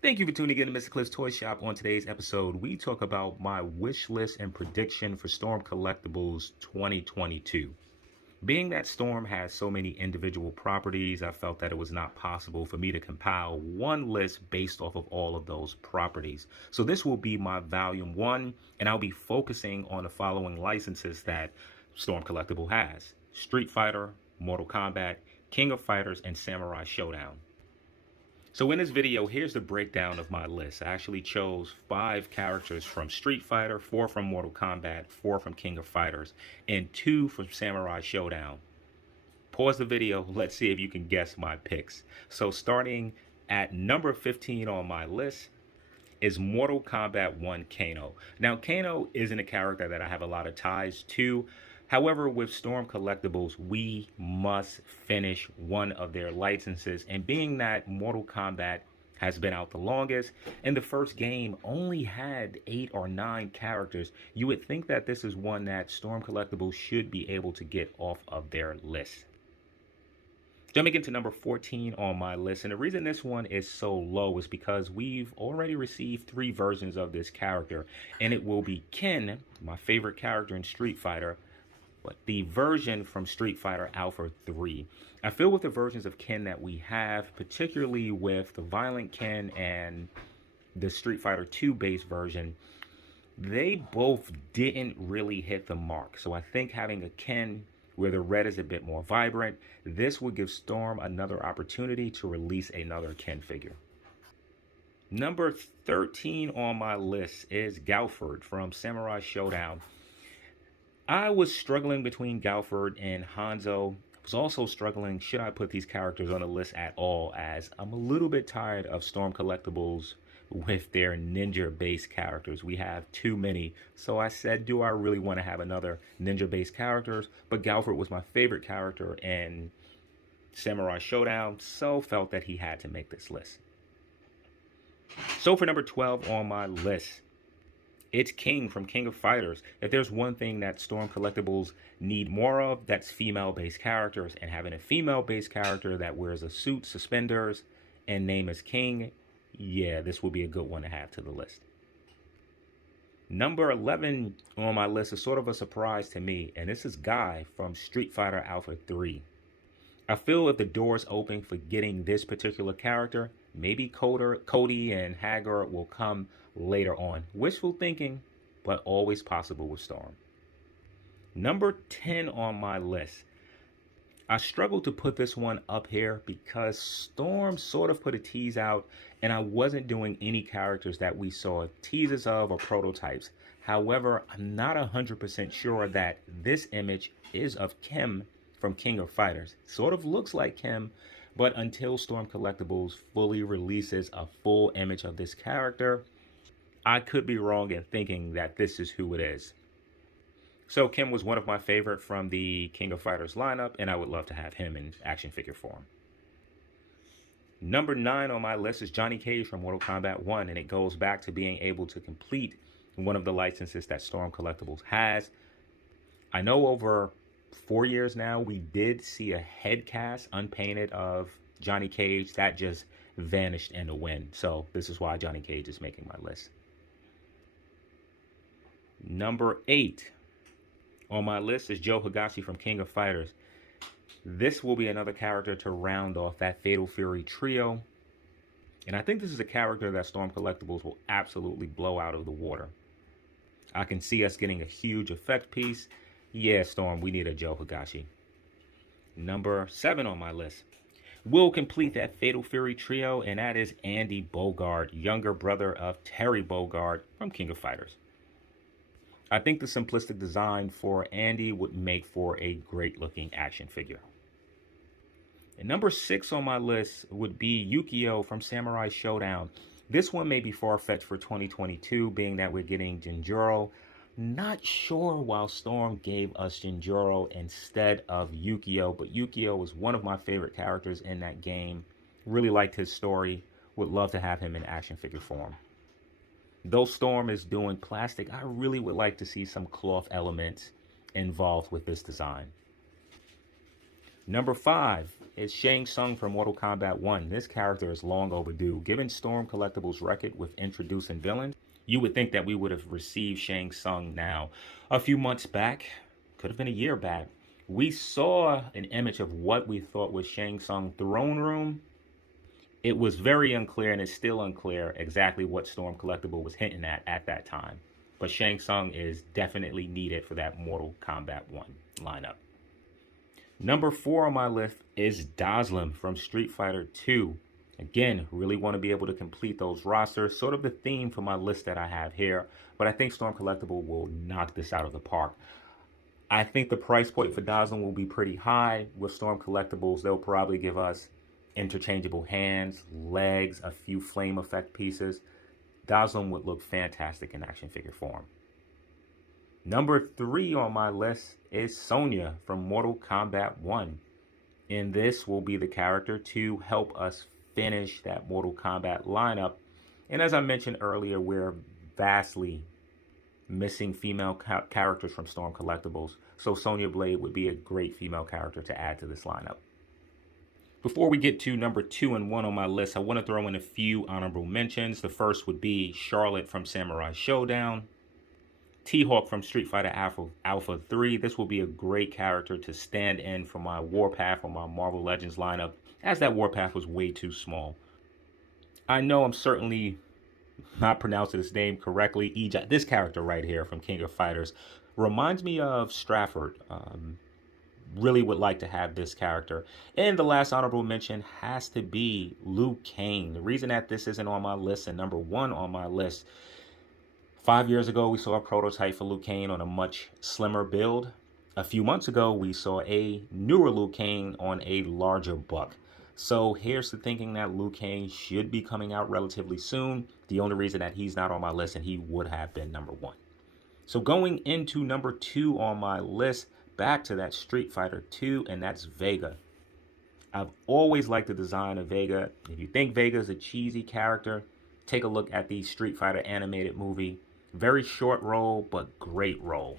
Thank you for tuning in to Mr. Cliff's Toy Shop. On today's episode, we talk about my wish list and prediction for Storm Collectibles 2022. Being that Storm has so many individual properties, I felt that it was not possible for me to compile one list based off of all of those properties. So this will be my volume one, and I'll be focusing on the following licenses that Storm Collectible has: Street Fighter, Mortal Kombat, King of Fighters, and Samurai Showdown. So in this video, here's the breakdown of my list. I actually chose 5 characters from Street Fighter, 4 from Mortal Kombat, 4 from King of Fighters, and 2 from Samurai Showdown. Pause the video, let's see if you can guess my picks. So starting at number 15 on my list is Mortal Kombat 1 Kano. Now Kano isn't a character that I have a lot of ties to. However, with Storm Collectibles, we must finish one of their licenses. And being that Mortal Kombat has been out the longest, and the first game only had 8 or 9 characters, you would think that this is one that Storm Collectibles should be able to get off of their list. Jumping into number 14 on my list, and the reason this one is so low is because we've already received 3 versions of this character, and it will be Ken, my favorite character in Street Fighter, but the version from Street Fighter Alpha 3. I feel with the versions of Ken that we have, particularly with the Violent Ken and the Street Fighter 2 base version, they both didn't really hit the mark. So I think having a Ken where the red is a bit more vibrant, this would give Storm another opportunity to release another Ken figure. Number 13 on my list is Galford from Samurai Showdown. I was struggling between Galford and Hanzo. I was also struggling, should I put these characters on the list at all, as I'm a little bit tired of Storm Collectibles with their ninja-based characters. We have too many. So I said, do I really want to have another ninja-based characters? But Galford was my favorite character in Samurai Showdown, so felt that he had to make this list. So for number 12 on my list, it's King from King of Fighters. If there's one thing that Storm Collectibles need more of, that's female-based characters. And having a female-based character that wears a suit, suspenders, and name is King, yeah, this will be a good one to have to the list. Number 11 on my list is sort of a surprise to me, and this is Guy from Street Fighter Alpha 3. I feel if the door's open for getting this particular character, maybe Cody and Hagar will come later on. Wishful thinking, but always possible with Storm. Number 10 on my list. I struggled to put this one up here because Storm sort of put a tease out, and I wasn't doing any characters that we saw teasers of or prototypes. However, I'm not 100% sure that this image is of Kim from King of Fighters. Sort of looks like Kim, but until Storm Collectibles fully releases a full image of this character, I could be wrong in thinking that this is who it is. So Kim was one of my favorite from the King of Fighters lineup, and I would love to have him in action figure form. Number 9 on my list is Johnny Cage from Mortal Kombat 1, and it goes back to being able to complete one of the licenses that Storm Collectibles has. I know over 4 years now, we did see a head cast unpainted of Johnny Cage that just vanished in the wind. So this is why Johnny Cage is making my list. Number 8 on my list is Joe Hagashi from King of Fighters. This will be another character to round off that Fatal Fury trio. And I think this is a character that Storm Collectibles will absolutely blow out of the water. I can see us getting a huge effect piece. Yeah, Storm, we need a Joe Hagashi. Number 7 on my list will complete that Fatal Fury trio, and that is Andy Bogard, younger brother of Terry Bogard from King of Fighters. I think the simplistic design for Andy would make for a great looking action figure. And number 6 on my list would be Yukio from Samurai Showdown. This one may be far-fetched for 2022, being that we're getting Jinjuro. Not sure why Storm gave us Jinjuro instead of Yukio, but Yukio was one of my favorite characters in that game. Really liked his story. Would love to have him in action figure form. Though Storm is doing plastic, I really would like to see some cloth elements involved with this design. Number 5 is Shang Tsung from Mortal Kombat 1. This character is long overdue. Given Storm Collectibles' record with introducing villains, you would think that we would have received Shang Tsung now. A few months back, could have been a year back, we saw an image of what we thought was Shang Tsung throne room. It was very unclear, and it's still unclear exactly what Storm Collectible was hinting at that time. But Shang Tsung is definitely needed for that Mortal Kombat 1 lineup. Number 4 on my list is Dazzling from Street Fighter 2. Again, really want to be able to complete those rosters. Sort of the theme for my list that I have here. But I think Storm Collectible will knock this out of the park. I think the price point for Dazzling will be pretty high. With Storm Collectibles, they'll probably give us interchangeable hands, legs, a few flame effect pieces. Dazzling would look fantastic in action figure form. Number 3 on my list is Sonia from Mortal Kombat 1. And this will be the character to help us finish that Mortal Kombat lineup. And as I mentioned earlier, we're vastly missing female characters from Storm Collectibles. So Sonya Blade would be a great female character to add to this lineup. Before we get to number 2 and 1 on my list, I want to throw in a few honorable mentions. The first would be Charlotte from Samurai Showdown. T-Hawk from Street Fighter Alpha 3. This will be a great character to stand in for my Warpath or my Marvel Legends lineup, as that Warpath was way too small. I know I'm certainly not pronouncing his name correctly. This character right here from King of Fighters reminds me of Stratford. Really would like to have this character. And the last honorable mention has to be Liu Kang. The reason that this isn't on my list and number 1 on my list, 5 years ago we saw a prototype for Liu Kang on a much slimmer build. A few months ago we saw a newer Liu Kang on a larger buck. So here's the thinking that Liu Kang should be coming out relatively soon. The only reason that he's not on my list, and he would have been number 1. So going into number 2 on my list, back to that Street Fighter 2, and that's Vega. I've always liked the design of Vega. If you think Vega is a cheesy character, take a look at the Street Fighter animated movie. Very short role, but great role.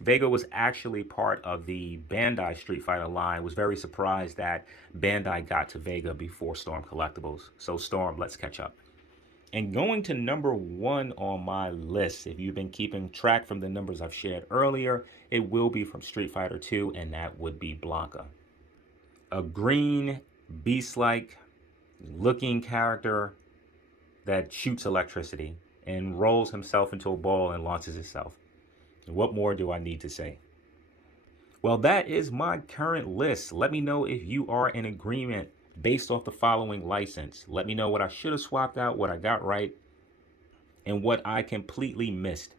Vega was actually part of the Bandai Street Fighter line. Was very surprised that Bandai got to Vega before Storm Collectibles. So Storm, let's catch up. And going to number 1 on my list, if you've been keeping track from the numbers I've shared earlier, it will be from Street Fighter 2, and that would be Blanca. A green, beast-like looking character that shoots electricity and rolls himself into a ball and launches itself. What more do I need to say? Well, that is my current list. Let me know if you are in agreement based off the following license. Let me know what I should have swapped out, what I got right, and what I completely missed.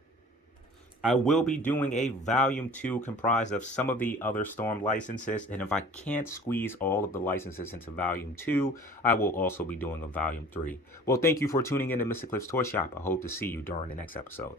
I will be doing a volume 2 comprised of some of the other Storm licenses, and if I can't squeeze all of the licenses into volume 2, I will also be doing a volume 3. Well, thank you for tuning in to Mr. Cliff's Toy Shop. I hope to see you during the next episode.